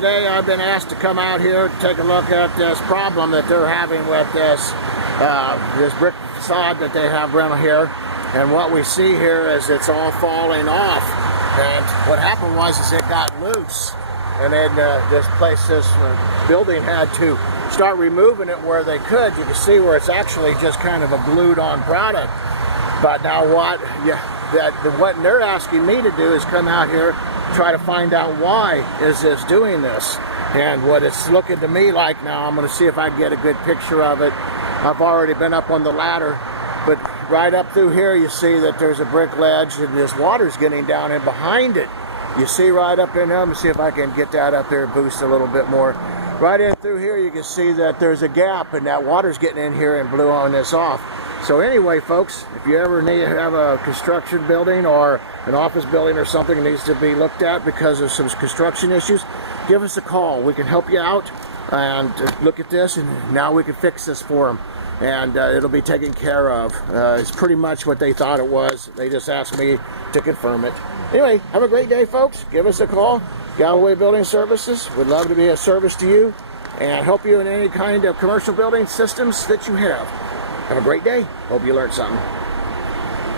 today I've been asked to come out here to take a look at this problem that they're having with this brick facade that they have around here. And what we see here is it's all falling off. And what happened was it got loose. And then this building had to start removing it where they could. You can see where it's actually just kind of a glued-on product. But now what they're asking me to do is come out here, try to find out why is this doing this. And what it's looking to me like now, I'm going to see if I can get a good picture of it. I've already been up on the ladder, but right up through here you see that there's a brick ledge and this water's getting down in behind it. You see right up in there. Let me see if I can get that up there and boost a little bit more. Right in through here you can see that there's a gap and that water's getting in here and blew on this off. So anyway, folks, if you ever need to have a construction building or an office building or something that needs to be looked at because of some construction issues, give us a call. We can help you out and look at this, and now we can fix this for them. And it'll be taken care of. It's pretty much what they thought it was. They just asked me to confirm it. Anyway, have a great day, folks. Give us a call. Galloway Building Services. We'd love to be of service to you and help you in any kind of commercial building systems that you have. Have a great day. Hope you learned something.